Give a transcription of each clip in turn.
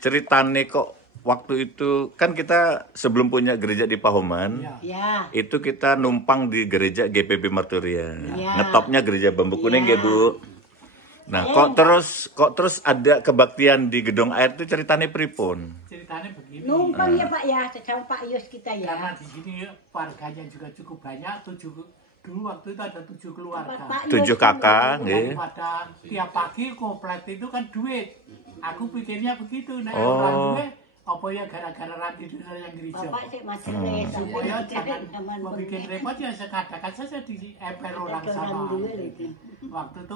ceritane kok waktu itu kan kita sebelum punya gereja di Pahoman, Ya. itu kita numpang di gereja GPB Marturia. Ya. Ngetopnya gereja Bambu Kuning ya, Bu. Nah, kok terus ada kebaktian di gedung air itu ceritanya pripun? Ceritanya begini. Numpang ya Pak ya, sama Pak Yus kita ya. Karena di sini warganya juga cukup banyak, dulu waktu itu ada 7 keluarga. Pak 7 Yus kakak, nggih. Pada tiap pagi komplet itu kan duit. Aku pikirnya begitu, nah Oh. orang duit, apa ya gara-gara ranti yang gereja. Bapak sih masih les. Supaya jangan membuat repot ya sekadakan saja di emper orang sama. Waktu itu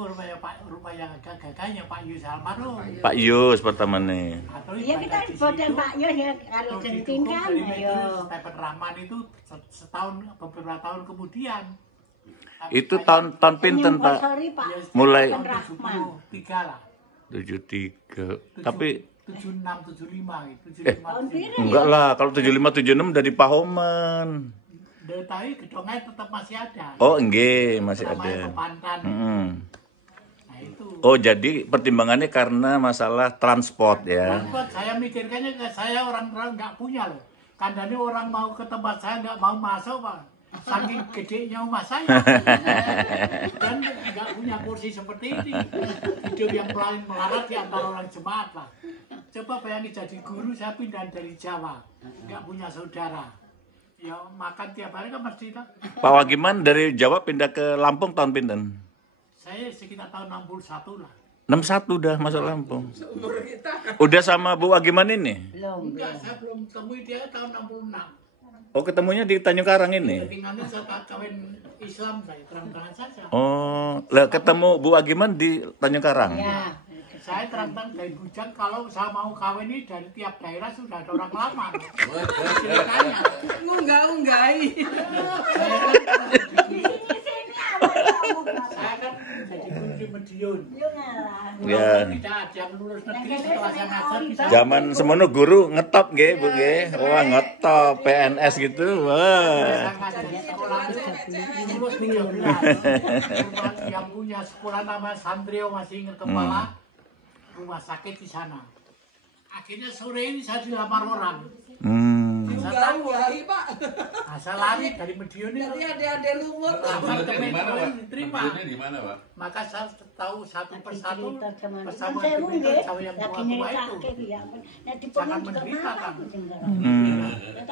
rupanya gagahnya Pak Yus almarhum. Pak Yus pertama nih. Atau Iya kita ibadah di boten situ, Pak Yus ya kalau terus gentin didukung kan. dari Ayo. Petrus Stephen Rahman itu setahun beberapa tahun kemudian. Itu tahun pinten, Pak? Sorry Pak. Mulai Stephen Rahman. 73 lah. 73. Tapi 76, 75 gitu. Tahun kiri enggak lah, kalau 75 76 dari Pahoman. Tapi gedongnya tetap masih ada. Oh, enggak, masih Namanya ada. Kepantan. Nah itu. Oh, jadi pertimbangannya karena masalah transport ya. Buat saya mikirkannya saya orang-orang nggak punya loh. Kandani orang mau ke tempat saya nggak mau masuk Pak. Saking gedenya rumah saya. Dan nggak punya kursi seperti ini. Hidup yang paling melarat di antara orang jemaat lah. Coba bayangin jadi guru saya pindah dari Jawa. Nggak punya saudara. Ya makan tiap hari kan mesti tak. Pak Wagiman dari Jawa pindah ke Lampung tahun pinten? Saya sekitar tahun 61 lah. 61 udah masuk Lampung. Udah sama Bu Wagiman ini? belum. Enggak, saya belum temui dia tahun 66. Oh, ketemunya di Tanjung Karang ini? Tinggalnya saya kawin Islam saya, terang-terangan saja. Oh, lah ketemu Bu Wagiman di Tanjung Karang? Ya. Saya terang-terang dari Bujang, kalau saya mau kawin ini dari tiap daerah sudah ada orang lamar. Ceritanya. Ngunggah-unggahi. Saya kan jadi guru di Medion. Ya. Tidak ada yang lulus negeri setelah saya ngajar bisa. Zaman semono guru ngetop nggih, Bu nggih. Wah, ngetop PNS gitu. Wah. Saya ngajar di sekolah itu lulus 13. Yang punya sekolah nama Sandrio masih ingat kepala rumah sakit di sana. Akhirnya sore ini saya dilamar orang. Ngunggah-unggahi Pak. Nah, saya lari dari Medion ini. Jadi ada lumut. Lamar ke Di mana, Metro Pak? ini diterima. Tujuannya di mana, Pak? Maka saya tahu satu persatu bersama Bersama Jupiter Jawa yang tua-tua itu. Jangan menderita kan.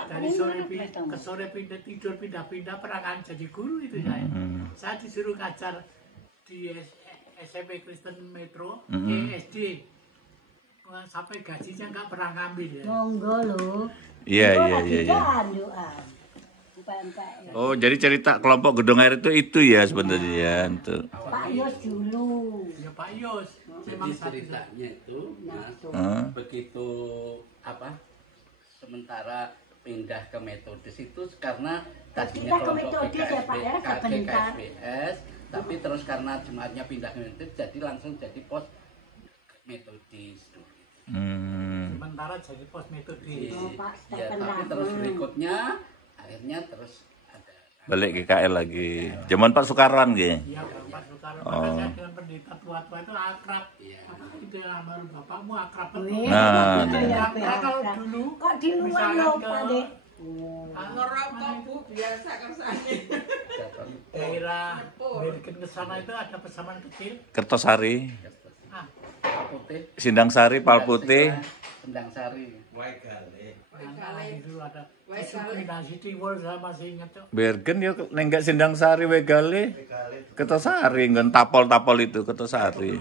Dari sore ke sore pindah tidur pindah-pindah perangan jadi guru itu saya. Saya disuruh ngajar di SMP Kristen Metro, SD. Sampai gajinya nggak pernah ngambil ya. Monggo lho. Iya. Oh, jadi cerita kelompok Gedung Air itu ya sebenarnya itu. Pak Yus dulu. Ya Pak Yos, Jadi memang satu. ceritanya itu Hah? begitu apa sementara pindah ke Metodis itu karena tadinya Pindah ke Metodis ya, Pak, ya, sebentar. KSBS, tapi terus karena jemaatnya pindah ke Metodis jadi langsung jadi pos Metodis. Sementara jadi pos metodis. Pak Ya, Stephen tapi terus Rahman. berikutnya akhirnya terus ada Balik GKL lagi. Zaman Pak Soekaran nggih. Iya, Pak Soekarno. Maka saya dengan pendeta tua-tua itu akrab. Itu almarhum bapakmu akrab betul. Nah, Karena kalau dulu Kok di luar misalkan lho ke Pak Dek? Ngerokok Bu biasa kersane. daerah Birken ke sana itu ada pesaman kecil. Kertosari, Ah, Putih, Sindang Sari, Pal Putih. Sendang Sari. nah, itu ada. Kombinasi tiwul saya masih ingat tuh. Bergen ya nenggak Sindang Sari Wegale. Kertosari nggon tapol-tapol itu Kertosari.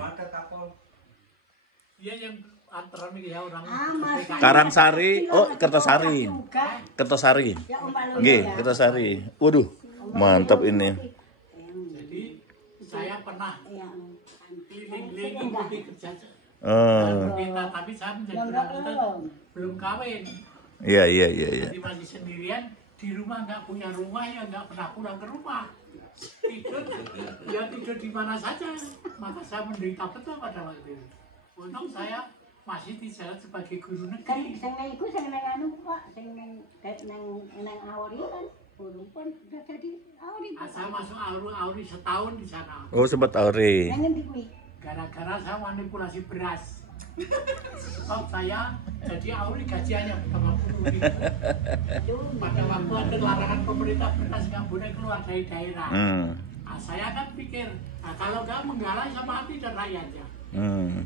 Iya yang antara nih ya orang. Mas. Karangsari, oh Kertosari. Kertosari. Ya Om Pak Lulu Nggih, ya. Kertosari. Waduh, mantap ini. Jadi saya pernah Ya. keliling-keliling ikuti kerja. Oh. Pendeta, tapi saya menjadi pendeta belum kawin. Iya. Jadi masih sendirian di rumah, nggak punya rumah ya nggak pernah pulang ke rumah. Tidur ya tidur di mana saja. Maka saya menderita betul pada waktu itu. Untung saya masih dijalan sebagai guru Kan negeri. sing nang iku sing nang anu Pak, sing nang Auri kan burung pun udah jadi Auri. Saya masuk auri setahun di sana. Oh, sempat Auri. Nang endi kuwi? Gara-gara saya manipulasi beras. Sebab saya Jadi Auri gajiannya berapa puluh ribu. Pada waktu ada larangan pemerintah beras nggak boleh keluar dari daerah. Nah, saya kan pikir, nah, kalau nggak menggalang sama hati dan rakyatnya.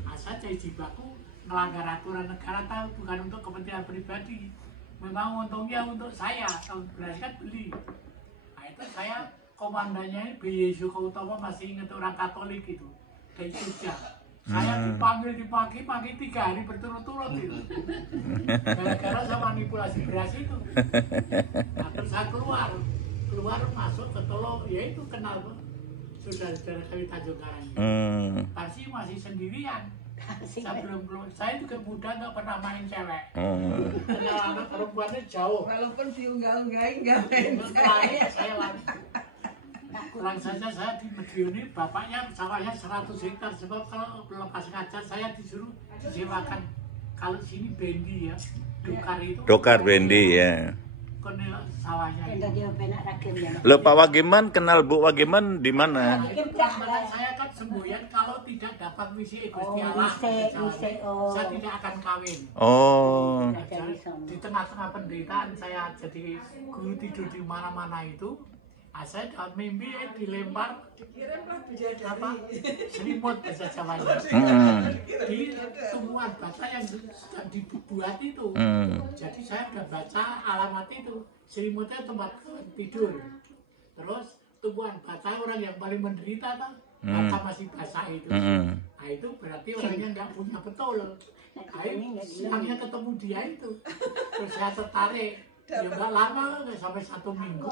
Nah, saya jadi jibaku melanggar aturan negara, tahu bukan untuk kepentingan pribadi. Memang untungnya untuk saya, kalau beras kan beli. Nah, itu saya komandannya B. Suko Utomo, masih ingat, orang Katolik itu dari Jogja. Saya dipanggil di pagi 3 hari berturut-turut itu. Gara-gara saya manipulasi beras itu. Nah, terus saya keluar masuk ke Teluk, ya itu kenal tuh saudara-saudara kami Tanjung Karang. Pasti masih sendirian. Saya belum keluar. Saya juga muda, nggak pernah main cewek. Kenal anak perempuannya jauh. Walaupun diunggah-unggahin nggak main. Terakhir saya lari. Pulang saja saya di Medion ini, bapaknya sawahnya 100 hektar, sebab kalau lepas ngajar saya disuruh disewakan. Kalau sini bendi ya, dokar itu. Dokar bendi ya. Kenal sawahnya. Enggak dia penak ragam ya. Lo Pak Wagiman kenal Bu Wagiman di mana? Kemudian saya kan semboyan kalau tidak dapat misi Gusti Allah. Saya tidak akan kawin. Oh. Di tengah-tengah penderitaan saya jadi guru tidur di mana-mana itu. Saya dapat mimpi dilempar apa selimut bahasa Jawanya di tumbuhan bata yang sedang dibuat itu. Jadi saya sudah baca alamat itu, selimutnya tempat tidur. Terus tumbuhan bata orang yang paling menderita kan, bata masih basah itu. Nah itu berarti orangnya nggak punya betul. Siangnya ketemu dia itu, terus saya tertarik. Ya nggak lama, nggak sampai 1 minggu.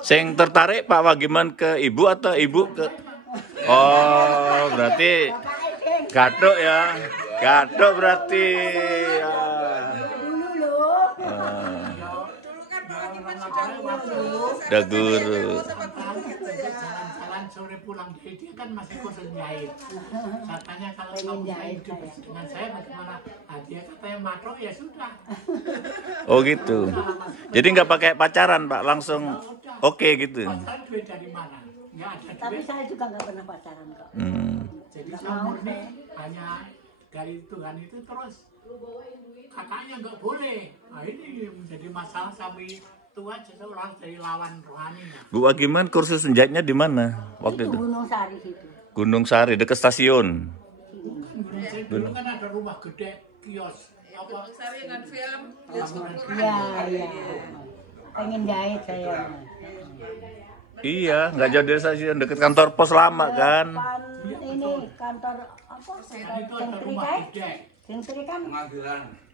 Sing tertarik Pak Wagiman ke ibu atau ibu ke? Oh, berarti gathuk ya. Gathuk berarti. Dulu loh. Dulu kan Pak Wagiman sudah guru. Udah guru. Jalan-jalan sore pulang dari dia kan masih bosan jahit. Saya tanya kalau kamu hidup dengan saya bagaimana? Nah, dia katanya makrok, ya sudah. Oh gitu. Jadi nggak pakai pacaran Pak, langsung oke gitu. Pacaran duit dari mana? Nggak ada Tapi duit. saya juga nggak pernah pacaran kok. Jadi saya murni hanya dari Tuhan itu. Terus kakaknya nggak boleh. Nah ini menjadi masalah sampai tua seseorang dari lawan rohaninya. Bu Wagiman kursus menjahitnya di mana waktu itu? Gunung Sari itu. Gunung Sari dekat stasiun. Dulu kan ada rumah gede kios. Apa? Sari dengan film. Iya, iya. Pengen jahit saya. Iya, nggak jauh dari stasiun, dekat kantor pos lama kan. Ini kantor apa? Kan itu ada Sentri rumah kan? gede. Sentri kan?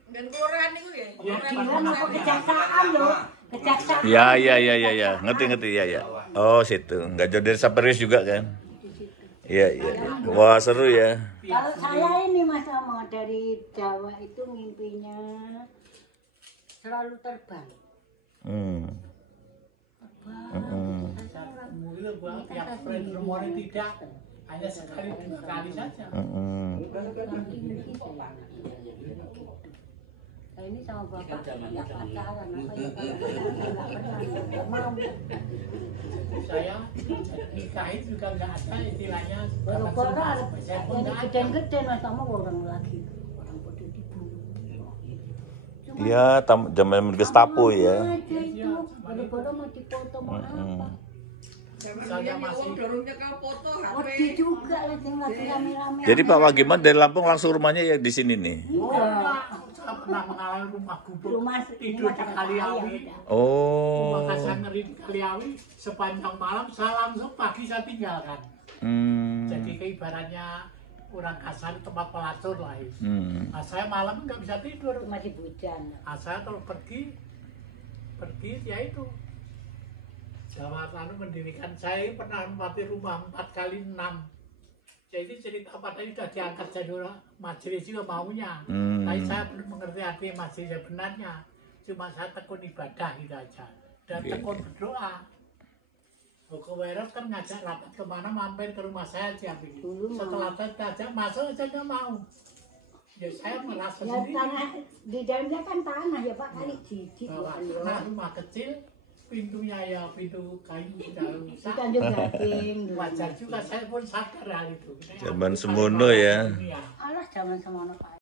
Dan kelurahan itu ya. Bilang apa kejaksaan loh? Kejaksaan. Ya, ngerti ya. Oh situ, nggak jauh dari Saperius juga kan? Iya. Wah seru ya. Kalau saya ini Mas Amo dari Jawa itu mimpinya selalu terbang. Mungkin gua tiap friend rumornya tidak, hanya sekali 2 kali saja. Nah, ini sama bapak ya pacaran apa ya nggak mau. Saya nikahin juga nggak ada istilahnya. Baru-baru Saya pun yang nggak ada. gede-gede Mas Amo orang lagi orang bodoh dibunuh. Iya, zaman Gestapo ya. Aja itu baru-baru mau dipoto mau apa? Saya masih dorongnya ke foto Oh HP. dia juga lagi rame-rame. Jadi Pak Wagiman dari Lampung langsung rumahnya ya di sini nih. saya pernah mengalami rumah gubuk Rumah tidur di Kaliawi. Oh. Maka saya ngeri di Kaliawi sepanjang malam, saya langsung pagi saya tinggalkan. Jadi keibarannya orang kasar tempat pelacur lah. Nah, saya malam nggak bisa tidur. Masih hujan. Nah, saya kalau pergi ya itu. Jawa Tanu mendirikan, saya pernah menempati rumah 4x6. Jadi cerita apa tadi sudah diangkat jadi orang majelis juga maunya. Tapi saya belum mengerti arti majelis sebenarnya. Cuma saya tekun ibadah gitu aja. Dan tekun berdoa. Buku Weros kan ngajak rapat kemana, mampir ke rumah saya aja begitu. Setelah saya ajak masuk aja nggak mau. Ya saya merasa Ya sendiri. tanah di dalamnya kan tanah ya Pak kali jijik. Nah, rumah kecil, pintunya ya pintu kayu sudah rusak. Tanjung Gading. Wajar juga, saya pun sadar hal itu. Zaman semono ya. Alah zaman semono Pak.